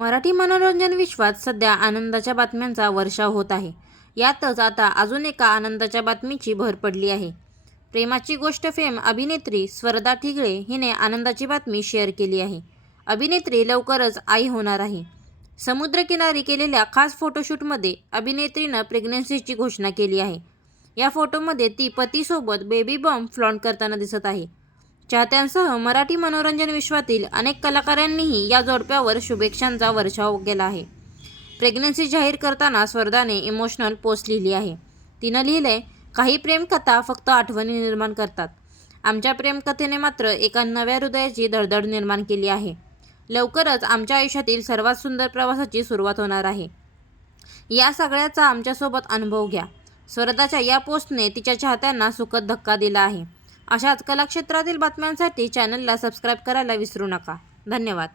मराठी मनोरंजन विश्वात सध्या आनंदाच्या बातम्यांचा वर्षाव होत आहे. यातच आता अजून एका आनंदाच्या बातमीची भर पडली आहे. प्रेमाची गोष्ट फेम अभिनेत्री स्वर्धा ठिगळे हिने आनंदाची बातमी शेअर केली आहे. अभिनेत्री लवकरच आई होणार आहे. समुद्रकिनारी केलेल्या खास फोटोशूटमध्ये अभिनेत्रीनं प्रेग्नन्सीची घोषणा केली आहे. या फोटोमध्ये ती पतीसोबत बेबी बंप फ्लॉन्ट करताना दिसत आहे. चाहत्यांसह मराठी मनोरंजन विश्वातील अनेक कलाकारांनीही या जोडप्यावर शुभेच्छांचा वर्षाव केला आहे. प्रेग्नन्सी जाहीर करताना स्वर्धाने इमोशनल पोस्ट लिहिली आहे. तिनं लिहिलंय, काही प्रेमकथा फक्त आठवणी निर्माण करतात. आमच्या प्रेमकथेने मात्र एका नव्या हृदयाची धडधड निर्माण केली आहे. लवकरच आमच्या आयुष्यातील सर्वात सुंदर प्रवासाची सुरुवात होणार आहे. या सगळ्याचा आमच्यासोबत अनुभव घ्या. स्वर्धाच्या या पोस्टने तिच्या चाहत्यांना सुखद धक्का दिला आहे. अशाच कलाक्षेत्रातील बातम्यांसाठी चॅनलला सबस्क्राईब करायला विसरू नका. धन्यवाद.